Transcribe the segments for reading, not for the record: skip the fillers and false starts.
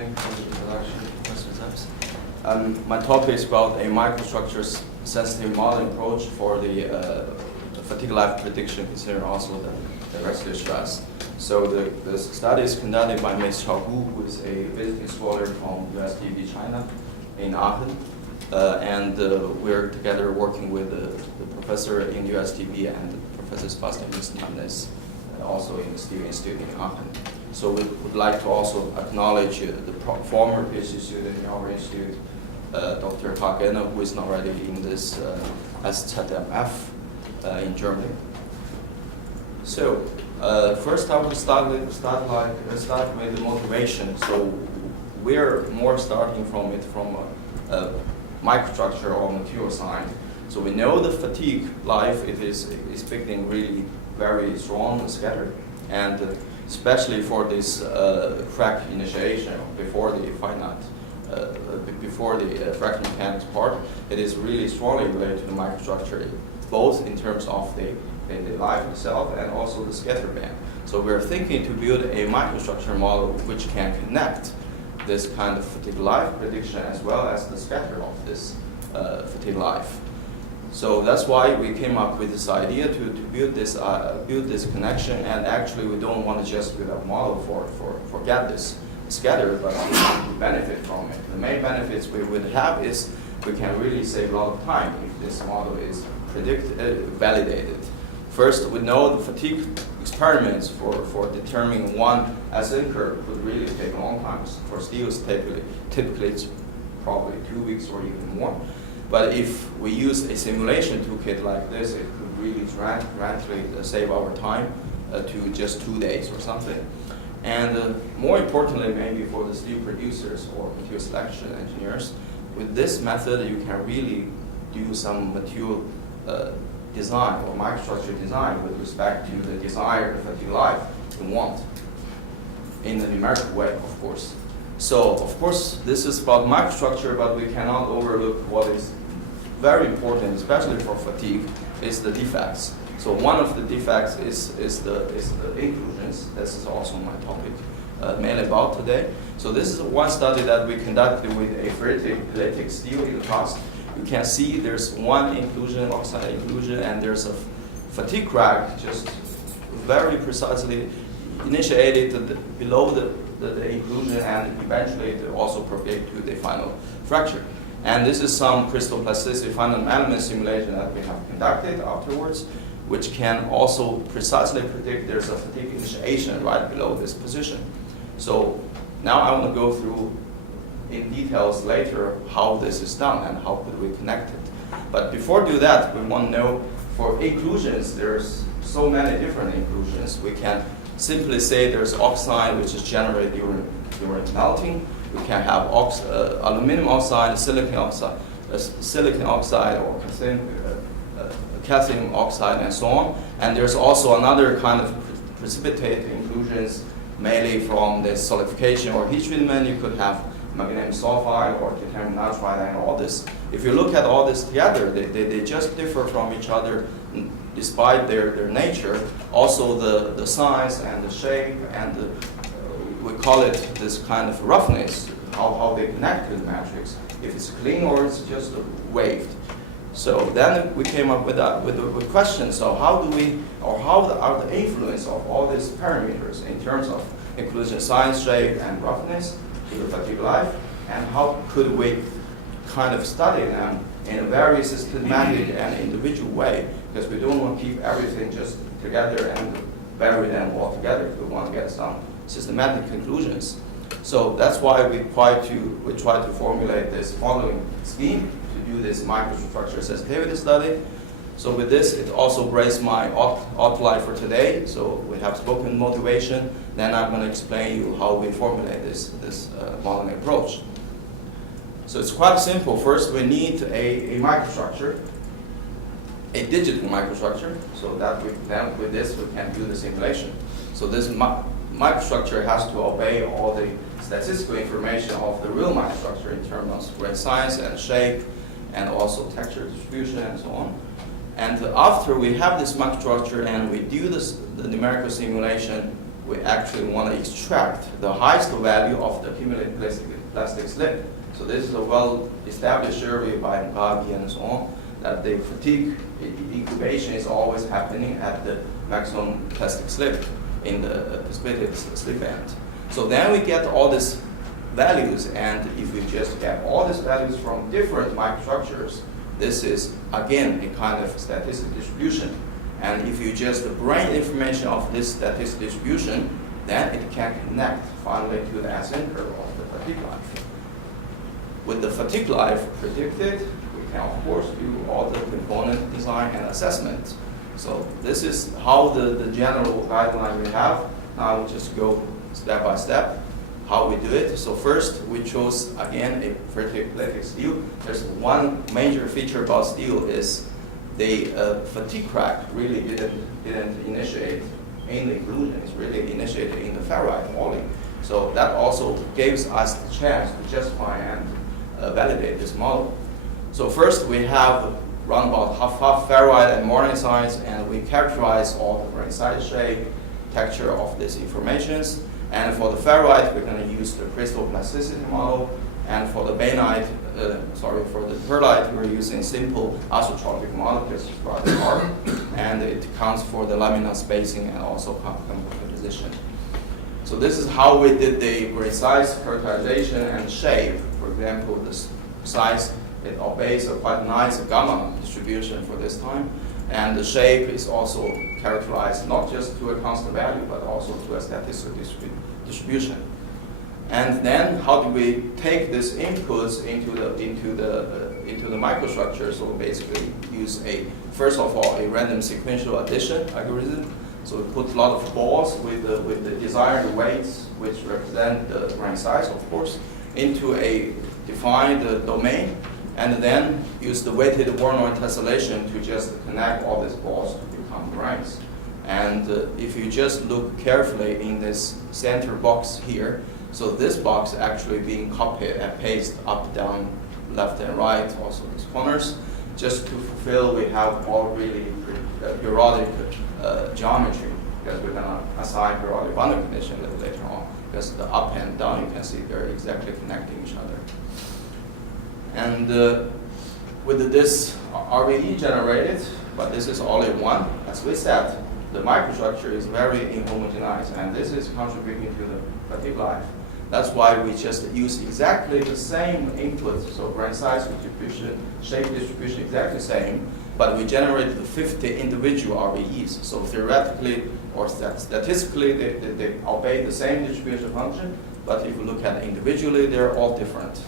Thank you for the introduction, Professor Zeps. My topic is about a microstructure sensitive modeling approach for the fatigue life prediction, considering also the residual stress. So the study is conducted by Ms. Xiao Gu, who is a visiting scholar from USDB China in Aachen. We're together working with the professor in USDB and Professor Sebastian Ms. also in the Steve Institute in Aachen. So we would like to also acknowledge the former PhD student in our institute, Dr. Hagen, who is now already in this SZMF in Germany. So first I will start with the motivation. So we're more starting from microstructure or material science. So we know the fatigue life it is expecting really very strong and scattered, and especially for this crack initiation before the finite, before the fractal mechanics part, it is really strongly related to the microstructure, both in terms of the life itself and also the scatter band. So we're thinking to build a microstructure model which can connect this kind of fatigue life prediction as well as the scatter of this fatigue life. So that's why we came up with this idea to build this connection, and actually we don't want to just build a model for get this scatter, but we want to benefit from it. The main benefits we would have is we can really save a lot of time if this model is validated. First, we know the fatigue experiments for determining one ascent curve would really take a long time. For steels, typically it's probably 2 weeks or even more. But if we use a simulation toolkit like this, it could really dramatically save our time to just 2 days or something. And more importantly, maybe for the steel producers or material selection engineers, with this method, you can really do some material design or microstructure design with respect to the desired fatigue life you want in a numerical way, of course. So, of course, this is about microstructure, but we cannot overlook what is very important, especially for fatigue, is the defects. So one of the defects is the inclusions. This is also my topic mainly about today. So this is one study that we conducted with a ferritic steel in the past. You can see there's one inclusion, oxide inclusion, and there's a fatigue crack just very precisely initiated below the inclusion, and eventually it also propagate to the final fracture. And this is some crystal plasticity finite element simulation that we have conducted afterwards, which can also precisely predict there's a fatigue initiation right below this position. So now I want to go through in details later how this is done and how could we connect it. But before do that, we want to know for inclusions, there's so many different inclusions. We can simply say there's oxide which is generated during melting. We can have aluminum oxide, silicon oxide, or calcium oxide, and so on. And there's also another kind of precipitated inclusions, mainly from the solidification or heat treatment. You could have magnesium sulfide or titanium nitride and all this. If you look at all this together, they just differ from each other despite their nature. Also the size and the shape and we call it this kind of roughness, how they connect to the matrix, if it's clean or it's just waved. So then we came up with a question, so how are the influence of all these parameters in terms of inclusion, size, shape, and roughness to the fatigue life, and how could we kind of study them in a very systematic and individual way, because we don't want to keep everything just together and bury them all together. We want to get some systematic conclusions. So that's why we try to formulate this following scheme to do this microstructure sensitivity study. So with this, it also brings my outline for today. So we have spoken motivation. Then I'm going to explain you how we formulate this modeling approach. So it's quite simple. First, we need a microstructure, a digital microstructure, so that then with this we can do the simulation. So this microstructure has to obey all the statistical information of the real microstructure in terms of grain size and shape, and also texture distribution and so on. And after we have this microstructure and we do the numerical simulation we actually want to extract the highest value of the accumulated plastic slip. So this is a well-established theory by Mugabe and so on, that the fatigue incubation is always happening at the maximum plastic slip in the precipitated slip end. So then we get all these values, and if we just get all these values from different microstructures, this is again a kind of statistic distribution. And if you just bring information of this statistic distribution, then it can connect finally to the ascent curve of the fatigue life. With the fatigue life predicted, we can of course do all the component design and assessment. So this is how the general guideline we have. Now we'll just go step by step how we do it. So first we chose again a ferroceric steel. There's one major feature about steel is the fatigue crack really didn't initiate in the inclusion. It's really initiated in the ferrite only. So that also gives us the chance to justify and validate this model. So first we have around about half ferrite and morganite, and we characterize all the grain size shape, texture of these informations. And for the ferrite, we're going to use the crystal plasticity model. And for the bainite, for the perlite, we're using simple isotropic model because it's rather hard. And it counts for the laminar spacing and also composition. So this is how we did the grain size characterization and shape. For example, this size, it obeys a quite nice gamma distribution for this time. And the shape is also characterized not just to a constant value, but also to a statistical distribution. And then how do we take these inputs into the microstructure? So basically use first of all, a random sequential addition algorithm. So we put a lot of balls with the desired weights, which represent the grain size, of course, into a defined domain, and then use the weighted Voronoi tessellation to just connect all these balls to become grains. And if you just look carefully in this center box here, so this box actually being copied and pasted up, down, left, and right, also these corners, just to fulfill we have all really periodic geometry, because we're going to assign periodic boundary condition a little later on, because the up and down, you can see they're exactly connecting each other. And with this RVE generated, but this is only one, as we said, the microstructure is very inhomogenized, and this is contributing to the fatigue life. That's why we just use exactly the same inputs, so grain size distribution, shape distribution, exactly the same, but we generated 50 individual RVEs. So theoretically or statistically, they obey the same distribution function, but if you look at it individually, they're all different.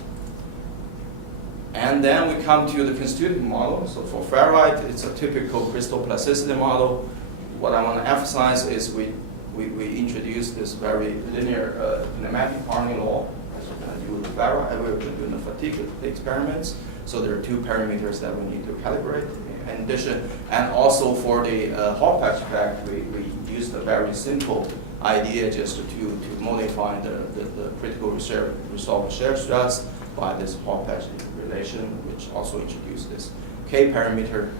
And then we come to the constitutive model. So for ferrite, it's a typical crystal plasticity model. What I want to emphasize is we introduce this very linear kinematic hardening law, as we're going to do with ferrite, we're going to do in the fatigue experiments. So there are two parameters that we need to calibrate in addition. And also for the hot patch effect, we used a very simple idea just to modify the critical resolved shear stress by this hot patch relation, which also introduced this K parameter.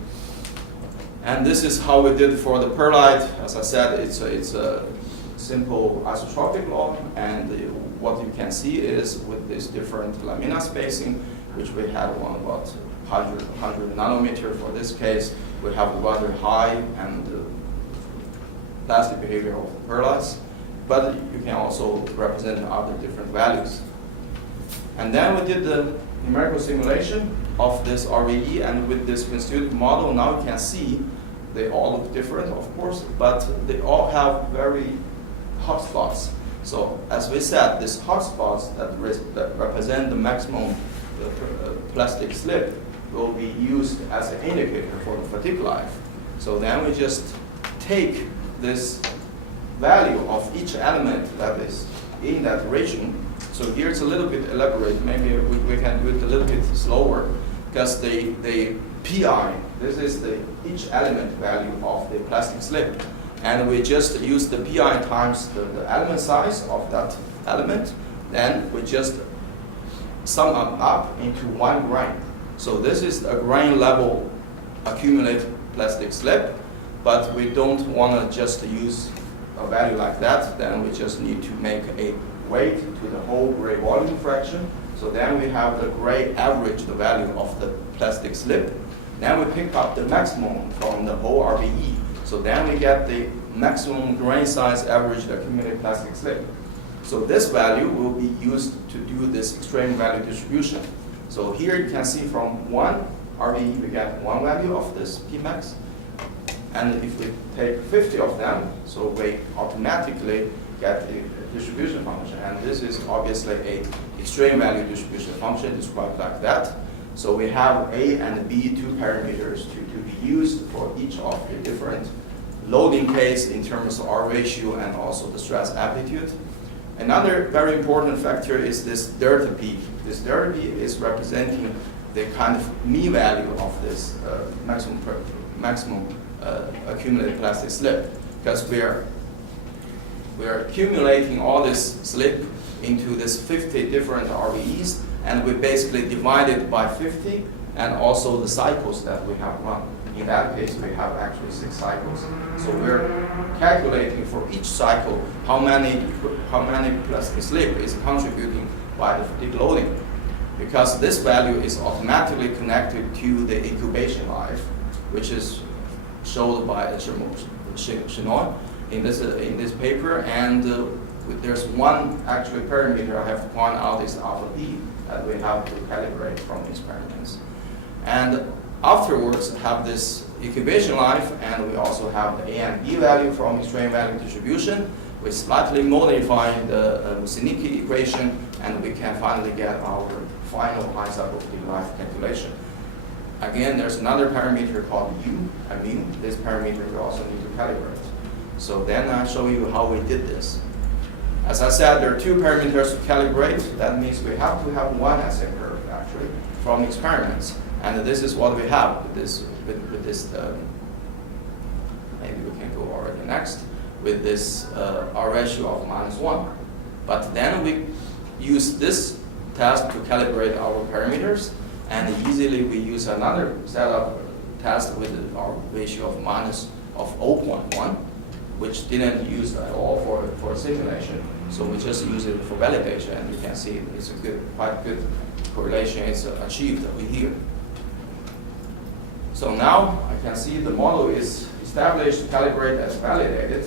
And this is how we did for the perlite. As I said, it's a simple isotropic law, and what you can see is with this different laminar spacing, which we had one about 100 nanometer for this case, we have a rather high and plastic behavior of the perlites, but you can also represent other different values. And then we did the numerical simulation of this RVE, and with this constitutive model, now you can see they all look different, of course, but they all have very hot spots. So as we said, these hot spots that represent the maximum plastic slip will be used as an indicator for the fatigue life. So then we just take this value of each element that is in that region. So here it's a little bit elaborate. Maybe we can do it a little bit slower, because the PI, this is each element value of the plastic slip. And we just use the PI times the element size of that element. Then we just sum up into one grain. So this is a grain level accumulated plastic slip, but we don't want to just use a value like that, then we just need to make a weight to the whole gray volume fraction. So then we have the gray average, the value of the plastic slip. Then we pick up the maximum from the whole RBE. So then we get the maximum grain size average accumulated plastic slip. So this value will be used to do this extreme value distribution. So here you can see from one RBE we get one value of this Pmax. And if we take 50 of them, so we automatically get a distribution function. And this is obviously a extreme value distribution function described like that. So we have A and B, two parameters to be used for each of the different loading case in terms of R ratio and also the stress amplitude. Another very important factor is this delta P. This delta P is representing the kind of mean value of this maximum accumulated plastic slip, because we are accumulating all this slip into this 50 different RBEs, and we basically divide it by 50 and also the cycles that we have run. In that case, we have actually 6 cycles. So we're calculating for each cycle how many plastic slip is contributing by the fatigue loading. Because this value is automatically connected to the incubation life, which is shown by Chinoy in this paper. And there's one actually parameter I have to point out is alpha P that we have to calibrate from experiments. And afterwards have this incubation life, and we also have the A and B value from extreme value distribution. We slightly modify the Musiniki equation, and we can finally get our final high cycle fatigue life calculation. Again, there's another parameter called U, mu. This parameter we also need to calibrate. So then I'll show you how we did this. As I said, there are 2 parameters to calibrate. That means we have to have one assay curve actually from experiments. And this is what we have with this, maybe we can go already next, with this R ratio of -1. But then we use this test to calibrate our parameters, and easily we use another set of test with our ratio of -0.1, which didn't use at all for simulation. So we just use it for validation, and you can see it's a quite good correlation is achieved over here. So now I can see the model is established, calibrated, as validated.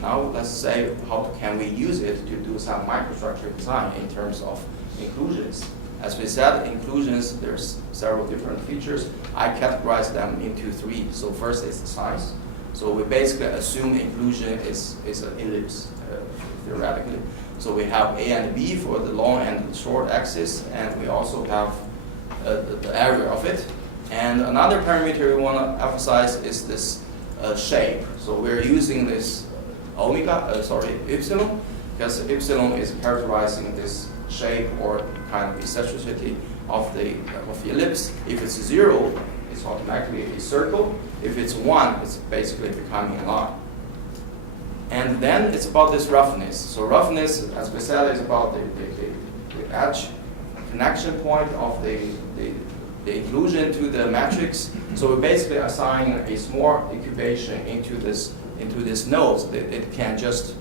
Now let's say how can we use it to do some microstructure design in terms of inclusions. As we said, inclusions, there's several different features. I categorize them into 3. So first is the size. So we basically assume inclusion is an ellipse, theoretically. So we have A and B for the long and the short axis, and we also have the area of it. And another parameter we want to emphasize is this shape. So we're using this epsilon, because epsilon is characterizing this shape or kind of eccentricity of the ellipse. If it's 0, it's automatically a circle. If it's 1, it's basically becoming a line. And then it's about this roughness. So roughness, as we said, is about the edge connection point of the inclusion to the matrix. So we basically assign a small incubation into this node. It can just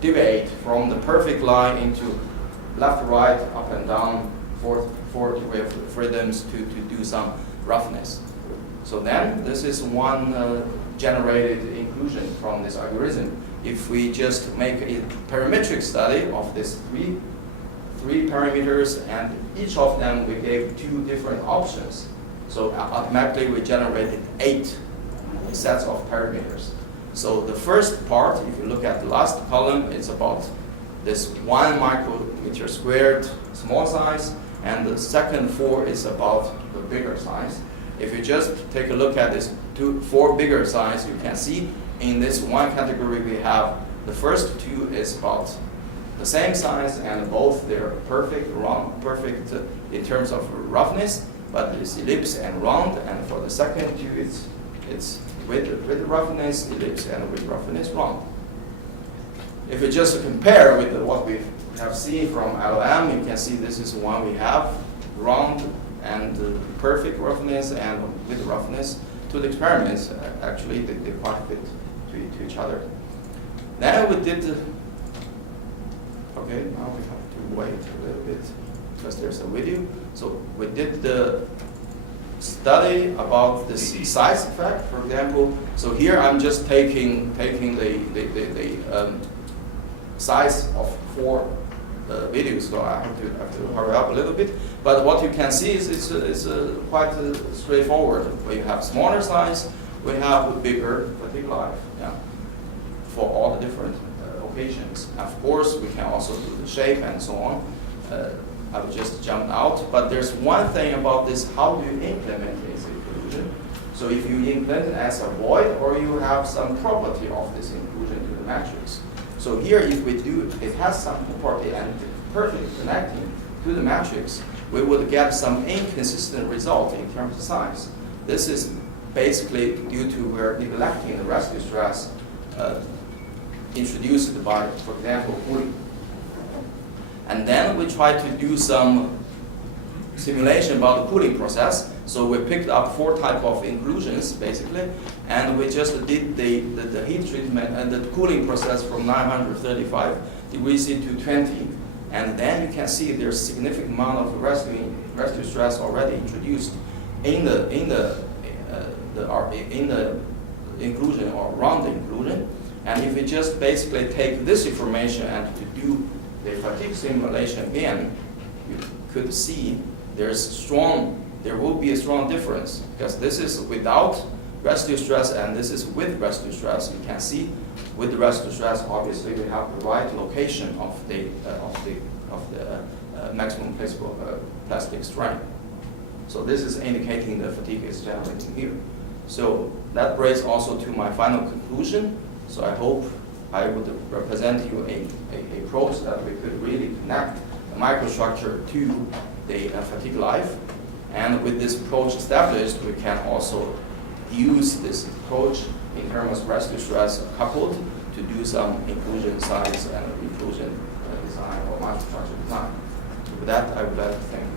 deviate from the perfect line into left, right, up and down, four degree of freedoms to do some roughness. So then this is one generated inclusion from this algorithm. If we just make a parametric study of these three parameters, and each of them we gave 2 different options. So automatically we generated 8 sets of parameters. So the first part, if you look at the last column, it's about this 1 micrometer squared small size, and the second 4 is about the bigger size. If you just take a look at this 4 bigger size, you can see in this one category we have the first 2 is about the same size, and both they're perfect in terms of roughness, but it's ellipse and round. And for the second 2, it's with roughness, ellipse, and with roughness, round. If you just compare with what we have seen from LOM, you can see this is one we have round and perfect roughness and with roughness. To the experiments, actually they quite fit to each other. Then we did, okay, now we have to wait a little bit because there's a video. So we did the study about the size effect, for example. So here I'm just taking the size of 4 videos, so I have to hurry up a little bit. But what you can see is it's quite straightforward. We have smaller size, we have bigger fatigue life, yeah, for all the different occasions. Of course, we can also do the shape and so on. I've just jumped out, but there's one thing about this: how do you implement this inclusion? So if you implement it as a void, or you have some property of this inclusion to the matrix. So here, if we do, it has some property and perfectly connecting to the matrix, we would get some inconsistent result in terms of size. This is basically due to we're neglecting the rescue stress introduced by, for example, cooling. And then we try to do some simulation about the cooling process. So we picked up 4 types of inclusions, basically, and we just did the heat treatment and the cooling process from 935 degrees C to 20. And then you can see there's significant amount of rescue stress already introduced in the inclusion or around the inclusion. And if we just basically take this information and to do the fatigue simulation again, you could see there will be a strong difference, because this is without rescue stress and this is with rescue stress. You can see with the rescue stress, obviously we have the right location of the maximum plastic strain. So this is indicating the fatigue is generating here. So that brings also to my final conclusion. So I hope I would represent you a approach that we could really connect the microstructure to the fatigue life. And with this approach established, we can also use this approach in terms of rescue stress coupled to do some inclusion size and inclusion design or microstructure design. So with that, I would like to thank you.